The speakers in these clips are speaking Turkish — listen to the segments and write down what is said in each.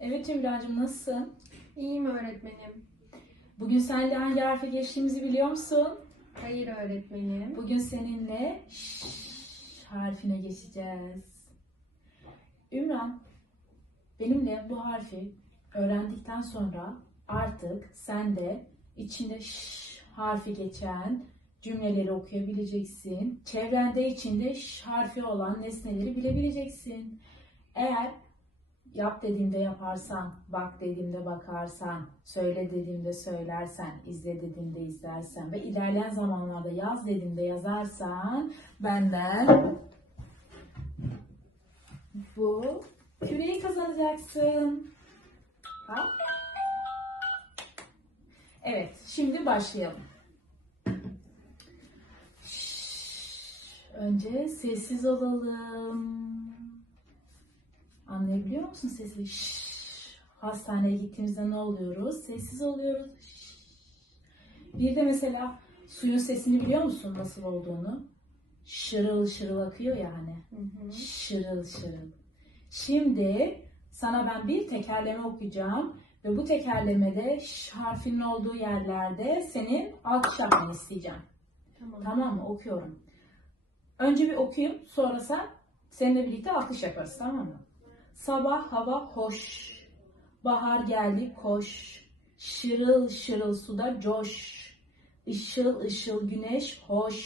Evet Ümrancığım nasılsın? İyiyim öğretmenim. Bugün seninle hangi harfe geçtiğimizi biliyor musun? Hayır öğretmenim. Bugün seninle ş harfine geçeceğiz. Ümran, benimle bu harfi öğrendikten sonra artık sen de içinde ş harfi geçen cümleleri okuyabileceksin. Çevrende içinde ş harfi olan nesneleri bilebileceksin. Eğer yap dediğimde yaparsan, bak dediğimde bakarsan, söyle dediğimde söylersen, izle dediğimde izlersen ve ilerleyen zamanlarda yaz dediğimde yazarsan benden bu küreyi kazanacaksın. Ha? Evet, şimdi başlayalım. Önce sessiz olalım. Anlayabiliyor musun sesi? Şşş. Hastaneye gittiğimizde ne oluyoruz? Sessiz oluyoruz. Şşş. Bir de mesela suyun sesini biliyor musun nasıl olduğunu? Şırıl şırıl akıyor ya hani. Hı hı. Şırıl şırıl. Şimdi sana ben bir tekerleme okuyacağım ve bu tekerlemede ş harfinin olduğu yerlerde senin alkış yapmanı isteyeceğim. Tamam. Tamam mı? Okuyorum. Önce bir okuyayım, sonra sen seninle birlikte alkış yaparız, tamam mı? Sabah hava hoş, bahar geldi koş, şırıl şırıl suda coş, ışıl ışıl güneş hoş,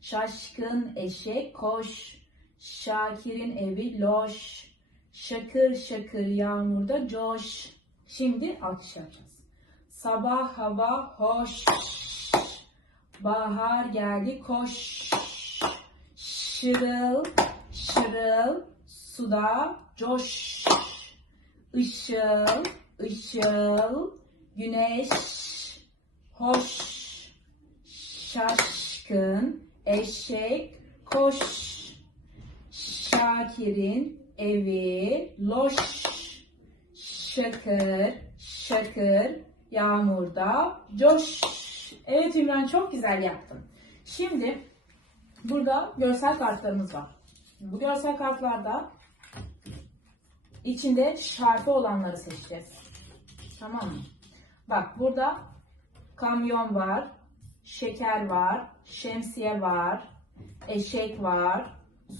şaşkın eşek koş, Şakir'in evi loş, şakır şakır yağmurda coş. Şimdi alkış. Sabah hava hoş, Bahar geldi koş. Şırıl şırıl suda coş. Işıl ışıl güneş hoş. Şaşkın eşek koş. Şakir'in evi loş. Şakır şakır yağmurda coş. Evet İmran çok güzel yaptın. Şimdi burada görsel kartlarımız var. Bu görsel kartlarda içinde şarkı olanları seçeceğiz. Tamam mı? Bak burada kamyon var, şeker var, şemsiye var, eşek var,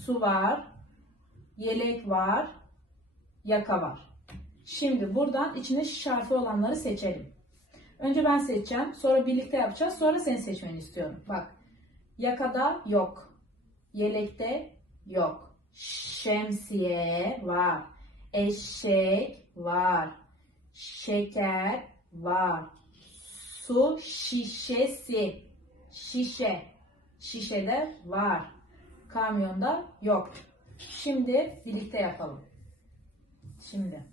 su var, yelek var, yaka var. Şimdi buradan içinde şarkı olanları seçelim. Önce ben seçeceğim. Sonra birlikte yapacağız. Sonra seni seçmeni istiyorum. Bak. Yakada yok. Yelekte yok. Şemsiye var. Eşek var. Şeker var. Su şişesi. Şişe. Şişede var. Kamyonda yok. Şimdi birlikte yapalım. Şimdi.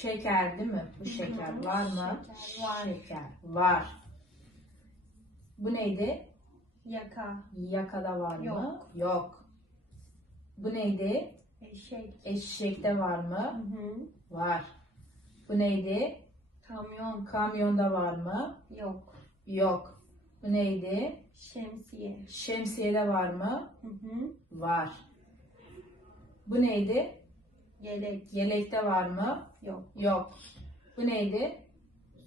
Şeker değil mi? Bu şeker hı. var mı? Şeker var. Şeker var. Bu neydi? Yaka, Yakada var mı? Yok. Yok. Bu neydi? Eşek, Eşekte var hı mı? hı. Var. Bu neydi? kamyon, Kamyonda var mı? yok, Yok. Bu neydi? şemsiye, Şemsiyede var mı? hı hı. Var. Bu neydi? yelek, Yelekte var mı? yok, Yok. Bu neydi?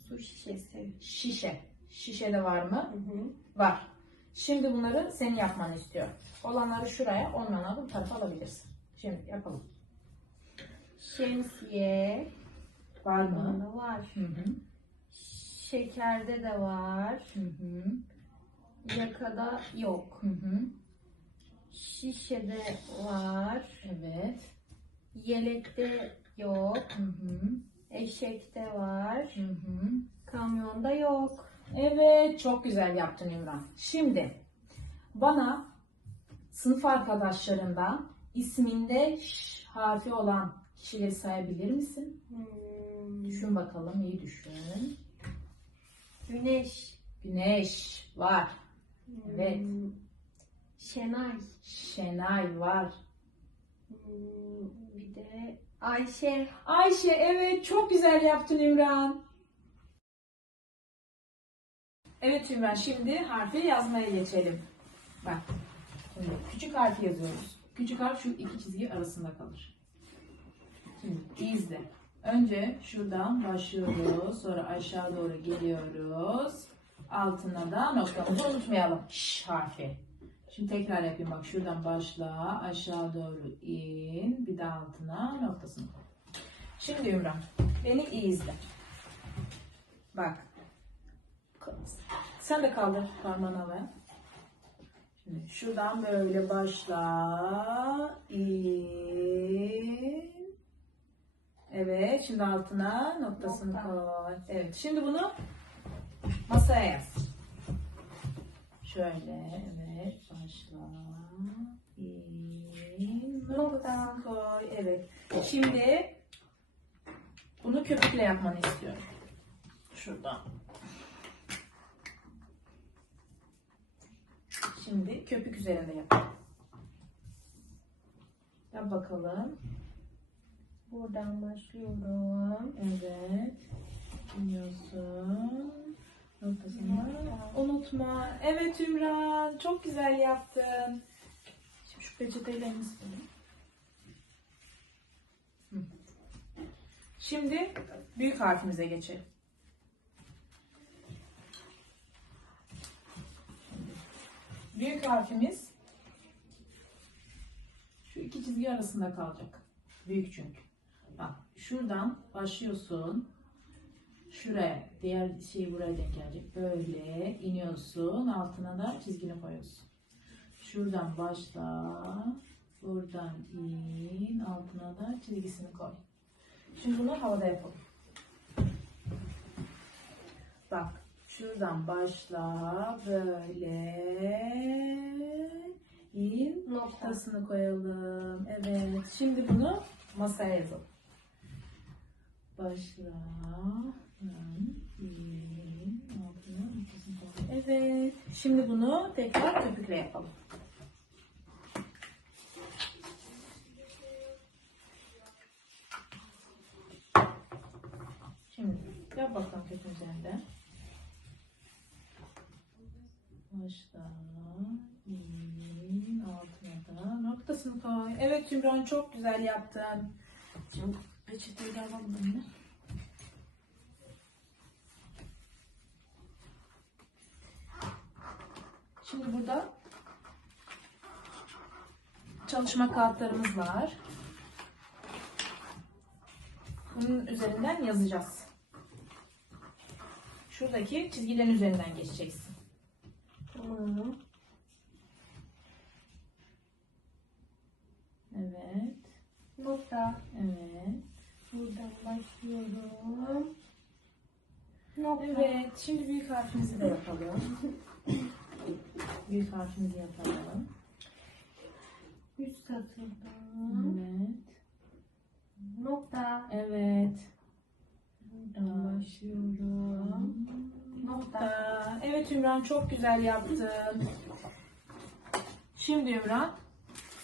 su şişesi, Şişe. Şişede var mı? hı hı. Var. Şimdi bunları senin yapmanı istiyorum. Olanları şuraya, olmayanları bu tarafa alabilirsin. Şimdi yapalım. şemsiye, Var mı? bunda var, Hı hı. şekerde de var, Hı hı. yakada yok, Hı hı. şişede var, Evet. yelekte yok, Hı hı. eşekte var, Hı hı. kamyonda yok. Evet, çok güzel yaptın İmran. Şimdi bana sınıf arkadaşlarından isminde ş harfi olan kişileri sayabilir misin? Hmm, Düşün bakalım, iyi düşün. Güneş, Güneş var. Evet. Hmm, Şenay, Şenay var. Hmm, bir de Ayşe, Ayşe evet çok güzel yaptın İmran. Evet İmran şimdi harfi yazmaya geçelim. Bak şimdi küçük harfi yazıyoruz. Küçük harf şu iki çizgi arasında kalır. Şimdi izle. Önce şuradan başlıyoruz. Sonra aşağı doğru geliyoruz. Altına da noktamızı unutmayalım. Ş harfi. Şimdi tekrar yapayım. Bak şuradan başla. Aşağı doğru in. Bir de altına noktasını koy. Şimdi Ümran. Beni iyi izle. Bak. Sen de kaldır parmağını havaya. Şuradan böyle başla. in. Evet. Şimdi altına noktasını Nokta. koy. Evet. Şimdi bunu masaya yaz. Şöyle. Evet. Başla. in. Nokta. Koy. Evet. Şimdi bunu köpükle yapmanı istiyorum. Şuradan. Şimdi köpük üzerinde yap. Yap bakalım. Buradan başlıyorum. Evet. Iniyorsun. Noktasını unutma. Evet Ümran. Çok güzel yaptın. Şimdi şu. Hı. Şimdi büyük harfimize geçelim. Büyük harfimiz şu iki çizgi arasında kalacak. Büyük çünkü. Bak şuradan başlıyorsun. Şuraya, diğer şey buraya denk gelecek. Böyle iniyorsun. Altına da çizgini koyuyorsun. Şuradan başla. Buradan in. Altına da çizgisini koy. Şimdi bunu havada yapalım. Bak. Şuradan başla. Böyle in. Nokta. Noktasını koyalım. Evet. Şimdi bunu masaya yazalım. Başla. Evet. Şimdi bunu tekrar köpükle yapalım. Şimdi yap bakalım köpüğün üzerinde. Başla. in, altına da noktasını koy. Evet Ümran çok güzel yaptın. Şimdi peçeteyi de alalım yine. Şimdi burada çalışma kağıtlarımız var. Bunun üzerinden yazacağız. Şuradaki çizgilerin üzerinden geçeceksin. Tamam. Evet. Nokta. Evet. Buradan başlıyorum. Nokta. Evet. Şimdi büyük harfimizi de yapalım. büyük harfimizi yapalım. Üst satırdan. Evet. Nokta. Evet. Buradan başlıyorum. Nokta. Evet Ümran çok güzel yaptın. Şimdi Ümran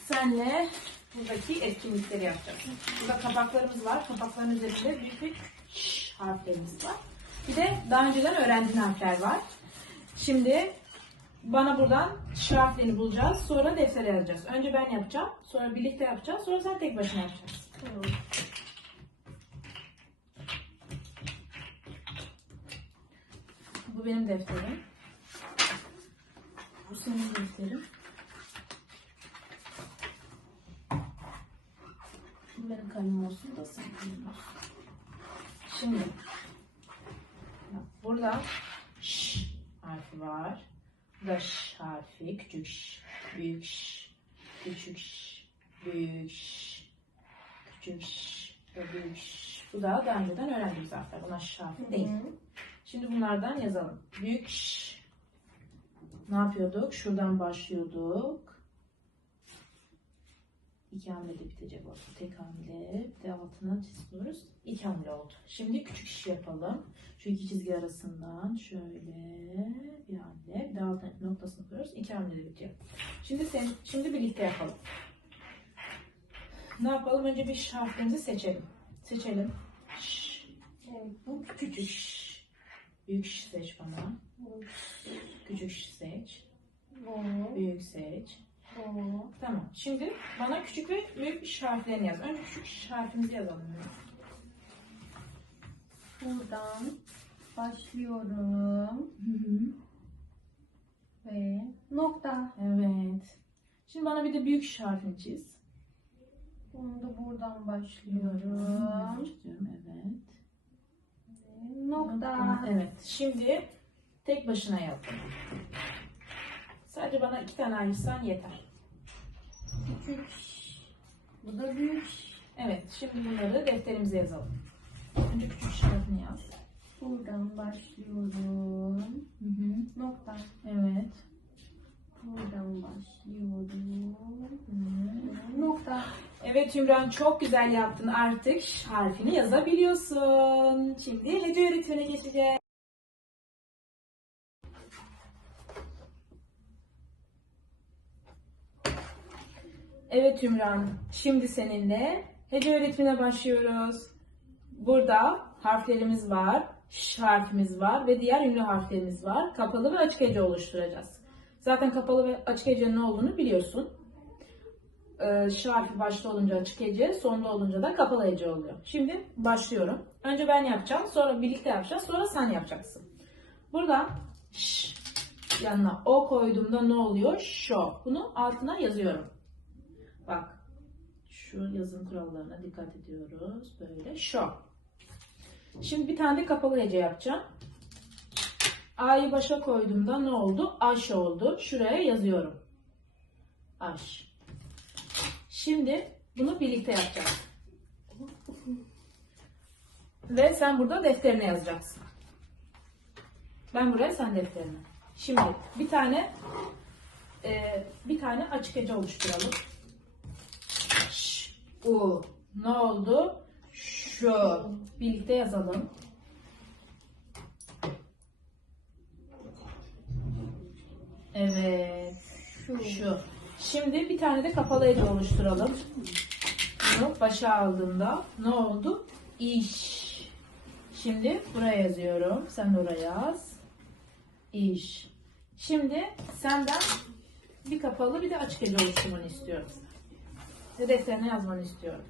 senle buradaki etkinlikleri yapacağız. Burada kapaklarımız var. Kapakların üzerinde büyük bir harflerimiz var. Bir de daha önceden öğrendiğin harfler var. Şimdi bana buradan ş harflerini bulacağız. Sonra deftere yazacağız. Önce ben yapacağım. Sonra birlikte yapacağız. Sonra sen tek başına yapacaksın. Tamam. Bu benim defterim. Bu senin defterin. Bu benim kalemim olsun da senin kalemim olsun. Şimdi burada ş harfi var. Burada ş harfi. Küçük ş, büyük ş, küçük ş, büyük ş, küçük ş ve büyük ş. Bu da daha önceden öğrendiğimiz harfler. Bunlar ş harfi değil. Şimdi bunlardan yazalım. Büyük ş. Ne yapıyorduk? Şuradan başlıyorduk. İki hamlede bitecek oldu. Tek hamle. De altına çiziyoruz. İki hamle oldu. Şimdi küçük ş yapalım. Şu iki çizgi arasından şöyle bir hamle. Bir de altına noktasını koyuyoruz. İki hamlede bitiyor. Şimdi sen, şimdi birlikte yapalım. Ne yapalım? Önce bir harflerimizi seçelim. Seçelim. Ş. Evet. Bu Küçük ş. Büyük ş seç bana. Bu. Küçük ş seç. Bu. Büyük seç. Tamam. Şimdi bana küçük ve büyük iş harflerini yaz. Önce küçük iş harfimizi yazalım. Buradan başlıyorum. Ve nokta. Evet. Şimdi bana bir de büyük iş harfini çiz. Bunu da buradan başlıyorum. Evet. Ve nokta. Evet. Şimdi tek başına yap. Sadece bana iki tane ayırsan yeter. Küçük. Bu da büyük. Evet. Şimdi bunları defterimize yazalım. Önce küçük harfini yaz. Buradan başlıyorum. Hı hı. Nokta. Evet. Buradan başlıyorum. Hı. Nokta. Evet Ümran çok güzel yaptın. Artık harfini yazabiliyorsun. Şimdi hece öğretimine geçeceğiz. Evet Ümran, şimdi seninle hece öğretimine başlıyoruz. Burada harflerimiz var, ş harfimiz var ve diğer ünlü harflerimiz var. Kapalı ve açık hece oluşturacağız. Zaten kapalı ve açık hecenin ne olduğunu biliyorsun e, ş harfi başta olunca açık hece, sonda olunca da kapalı hece oluyor. Şimdi başlıyorum. Önce ben yapacağım, sonra birlikte yapacağız, sonra sen yapacaksın. Burada ş yanına o koyduğumda ne oluyor? Şo. Bunu altına yazıyorum. Bak. Şu yazım kurallarına dikkat ediyoruz. Böyle şo. Şimdi bir tane de kapalı hece yapacağım. A'yı başa koyduğumda ne oldu? Aş oldu. Şuraya yazıyorum. Aş. Şimdi bunu birlikte yapacağız. Ve sen burada defterine yazacaksın. Ben buraya sen defterine. Şimdi bir tane e, bir tane açık hece oluşturalım. U. Ne oldu? Şu. Birlikte yazalım. Evet. Şu. Şu. Şimdi bir tane de kapalı hece oluşturalım. Bunu başa aldığımda ne oldu? İş. Şimdi buraya yazıyorum. Sen oraya yaz. İş. Şimdi senden bir kapalı bir de açık hece oluşturmanı istiyorum. Ve defterine yazmanı istiyorum.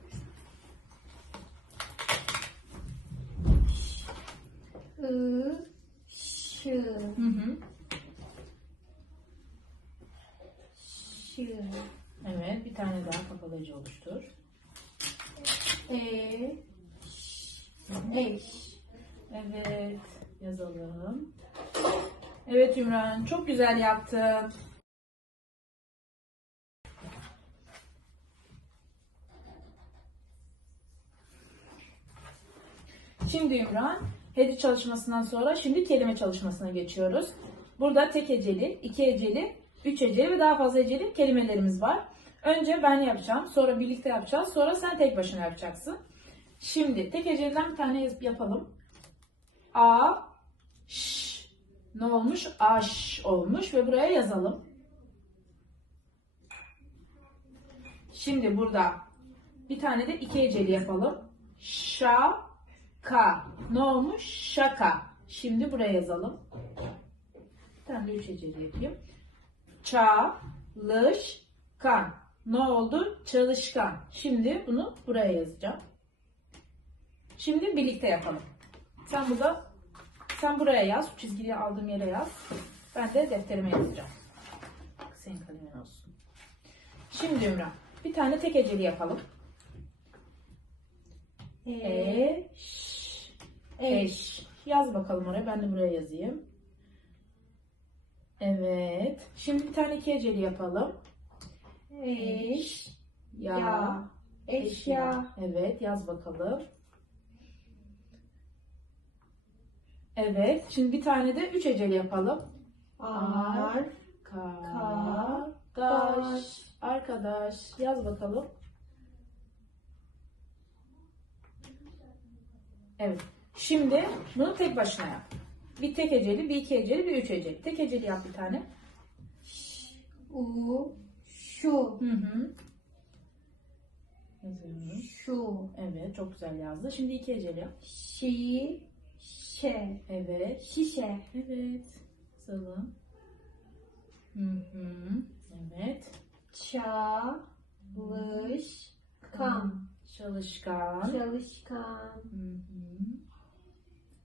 I. Ş. Hı hı. Ş. Evet, bir tane daha kapalı hece oluştur. E. Eş. Evet, yazalım. Evet Ümran, çok güzel yaptın. Şimdi Ümran, hece çalışmasından sonra şimdi kelime çalışmasına geçiyoruz. Burada tek heceli, iki heceli, üç heceli ve daha fazla heceli kelimelerimiz var. Önce ben yapacağım, sonra birlikte yapacağız, sonra sen tek başına yapacaksın. Şimdi tek heceliden bir tane yapalım. A, ş. Ne olmuş? Aş olmuş ve buraya yazalım. Şimdi burada bir tane de iki heceli yapalım. Şa, ka. Ne olmuş? Şaka. Şimdi buraya yazalım. Bir tane de üç heceli yapayım. Çalışkan. Ne oldu? Çalışkan. Şimdi bunu buraya yazacağım. Şimdi birlikte yapalım. Sen burada, sen buraya yaz. Şu çizgiyi aldığım yere yaz. Ben de defterime yazacağım. Senin kalemin olsun. Şimdi Ümran, bir tane tek heceli yapalım. E. E, ş, eş. Yaz bakalım oraya. Ben de buraya yazayım. Evet. Şimdi bir tane iki heceli yapalım. Eş. Ya. Ya. Eşya. Evet, yaz bakalım. Evet, şimdi bir tane de üç heceli yapalım. Ar. Arkadaş. Arkadaş. Yaz bakalım. Evet. Şimdi bunu tek başına yap. Bir tek heceli, bir iki heceli, bir üç heceli. Tek heceli yap bir tane. U. Şu. Hı hı. Yazıyorum. Şu. Evet, çok güzel yazdı. Şimdi iki heceli yap. Şi. Şe. Evet. Şişe. Evet. Yazalım. Hı hı. Evet. Çalışkan. Çalışkan. Çalışkan. Hı hı.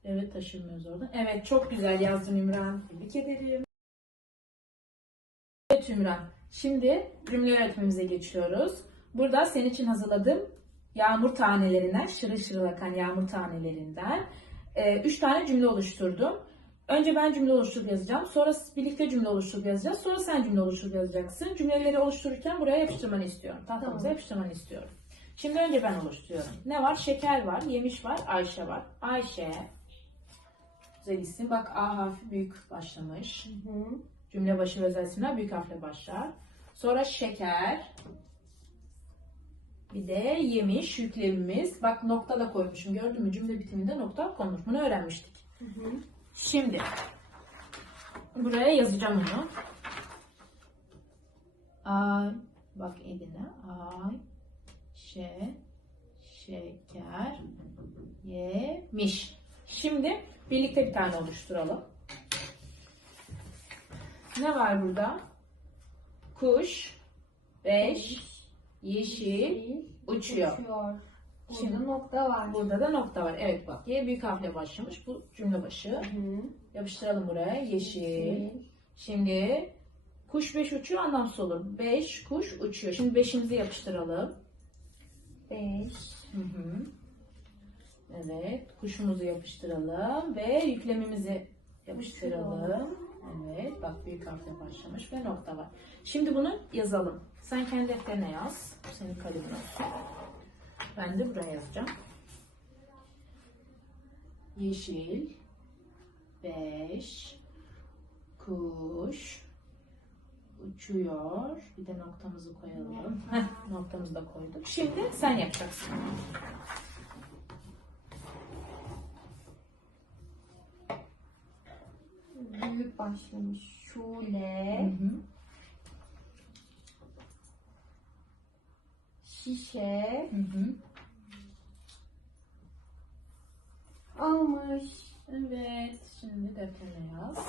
Evet taşırmıyoruz orada. Evet çok güzel yazdın Ümran. Tebrik ederim. Evet Ümran. Şimdi cümle öğretmemize geçiyoruz. Burada senin için hazırladığım yağmur tanelerinden, şırıl şırıl akan yağmur tanelerinden e, üç tane cümle oluşturdum. Önce ben cümle oluşturup yazacağım. Sonra birlikte cümle oluşturup yazacağız. Sonra sen cümle oluşturup yazacaksın. Cümleleri oluştururken buraya yapıştırmanı istiyorum. Tahtamıza Tamam. yapıştırmanı istiyorum. Şimdi önce ben oluşturuyorum. Ne var? Şeker var, yemiş var, Ayşe var. Ayşe. Güzel isim. Bak A harfi büyük başlamış. Hı hı. Cümle başı ve özel isimler büyük harfle başlar. Sonra şeker. Bir de yemiş yüklemimiz. Bak nokta da koymuşum. Gördün mü? Cümle bitiminde nokta konmuş. Bunu öğrenmiştik. Hı hı. Şimdi buraya yazacağım onu. Ay, bak eline. Ay, şe, şeker, yemiş. Şimdi birlikte bir tane oluşturalım. Ne var burada? Kuş, beş, yeşil, uçuyor. Uçuyor. Burada Şimdi- nokta var. Burada da nokta var. Evet bak. Y büyük harfle başlamış. Bu cümle başı. Hı. Yapıştıralım buraya. Yeşil. Yeşil. Şimdi kuş beş uçuyor anlamsız olur. Beş kuş uçuyor. Şimdi beşimizi yapıştıralım. Beş. Hı hı. Evet. Kuşumuzu yapıştıralım ve yüklemimizi yapıştıralım. Evet. Bak büyük harfle başlamış ve nokta var. Şimdi bunu yazalım. Sen kendi defterine yaz. Senin kalemin olsun. Ben de buraya yazacağım. Yeşil. Beş. Kuş. Uçuyor. Bir de noktamızı koyalım. Heh, noktamızı da koyduk. Şimdi sen yapacaksın. Başlamış. Şule. hı. Şişe. Hı hı. Almış. Evet. Şimdi defterine yaz.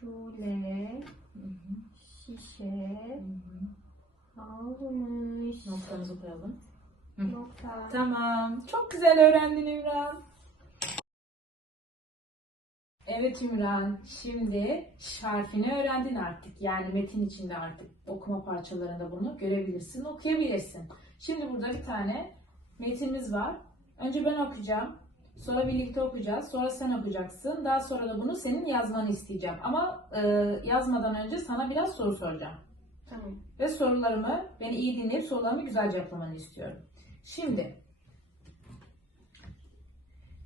Şule. Hı hı. Şişe. Hı hı. Almış. Noktamızı koyalım. Hı. Nokta. Tamam. Çok güzel öğrendin İmran. Evet İmran. Şimdi şarfini öğrendin artık. Yani metin içinde artık okuma parçalarında bunu görebilirsin, okuyabilirsin. Şimdi burada bir tane metinimiz var. Önce ben okuyacağım. Sonra birlikte okuyacağız. Sonra sen okuyacaksın. Daha sonra da bunu senin yazmanı isteyeceğim. Ama e, yazmadan önce sana biraz soru soracağım. Tamam. Ve sorularımı, beni iyi dinleyip sorularımı güzel cevaplamanı istiyorum. Şimdi,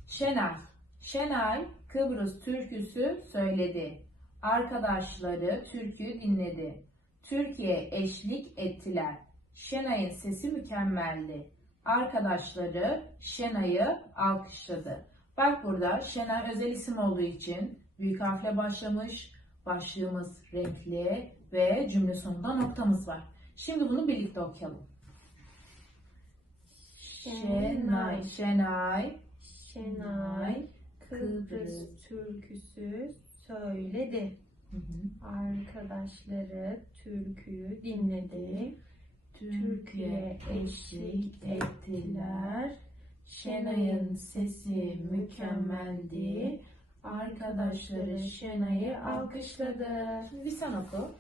Şenay. Şenay Kıbrıs türküsü söyledi. Arkadaşları türkü dinledi. Türkiye eşlik ettiler. Şenay'ın sesi mükemmeldi. Arkadaşları Şenay'ı alkışladı. Bak burada Şenay özel isim olduğu için büyük harfle başlamış. Başlığımız renkli ve cümle sonunda noktamız var. Şimdi bunu birlikte okuyalım. Şenay, Şenay, Şenay Kıbrıs türküsü söyledi. Hı hı. Arkadaşları türküyü dinledi. Türkiye eşlik ettiler. Şenay'ın sesi mükemmeldi. Arkadaşları Şenay'ı alkışladı. Şimdi sen oku.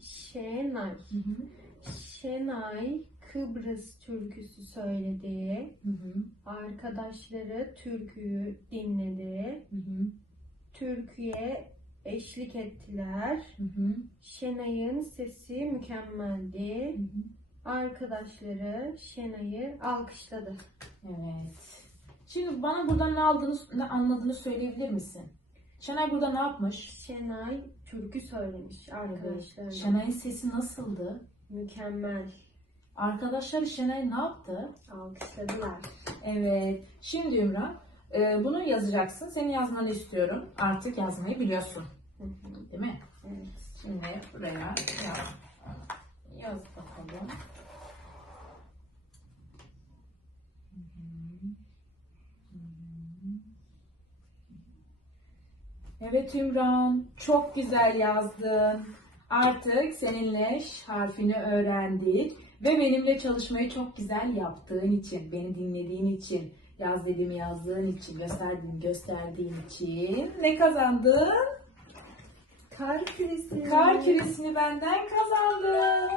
Şenay. Hı hı. Şenay Kıbrıs türküsü söyledi. Hı hı. Arkadaşları türküyü dinledi. Hı hı. Türküye eşlik ettiler. Hı hı. Şenay'ın sesi mükemmeldi. Hı hı. Arkadaşları Şenay'ı alkışladı. Evet. Şimdi bana buradan ne aldığını, ne anladığını söyleyebilir misin? Şenay burada ne yapmış? Şenay türkü söylemiş arkadaşlarına. Şenay'ın sesi nasıldı? Mükemmel. Arkadaşları Şenay ne yaptı? Alkışladılar. Evet. Şimdi Ümran, e, bunu yazacaksın. Senin yazmanı istiyorum. Artık yazmayı biliyorsun. Hı hı. Değil mi? evet. Şimdi buraya yaz. Yaz bakalım. Evet Ümran, çok güzel yazdın. Artık seninle harfini öğrendik ve benimle çalışmayı çok güzel yaptığın için, beni dinlediğin için, yaz dediğimi yazdığın için, gösterdiğin gösterdiğin için ne kazandın? Kar küresi. Kar küresini benden kazandın.